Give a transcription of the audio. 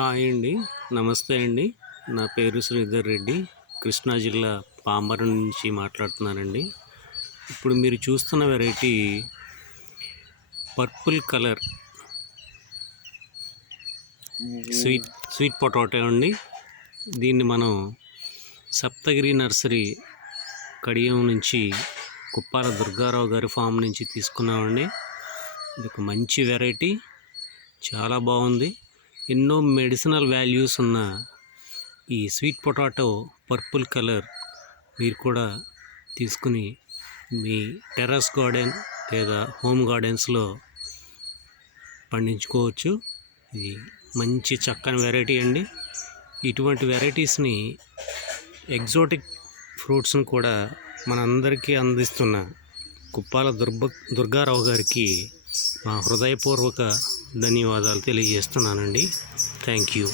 Hi అండి, నమస్తే అండి. నా పేరు శ్రీధర్ రెడ్డి, కృష్ణా జిల్లా పామరం నుంచి మాట్లాడుతున్నానండి. ఇప్పుడు మీరు చూస్తున్న variety purple colour sweet potato అండి. దీన్ని మనం సప్తగిరి నర్సరీ కడియం నుంచి కుప్పాల దుర్గారావు గారి ఫామ్ నుంచి తీసుకున్నామండి. ఇది ఒక మంచి వెరైటీ, చాలా బాగుంది. ఎన్నో మెడిసినల్ వాల్యూస్ ఉన్న ఈ స్వీట్ పొటాటో పర్పుల్ కలర్ మీరు కూడా తీసుకుని మీ టెర్రస్ గార్డెన్ లేదా హోమ్ గార్డెన్స్లో పండించుకోవచ్చు. ఇది మంచి చక్కని వెరైటీ అండి. ఇటువంటి వెరైటీస్ని ఎగ్జోటిక్ ఫ్రూట్స్ని కూడా మనందరికీ అందిస్తున్న కుప్పాల దుర్గారావు గారికి మా హృదయపూర్వక ధన్యవాదాలు తెలియజేస్తున్నానండి. Thank you.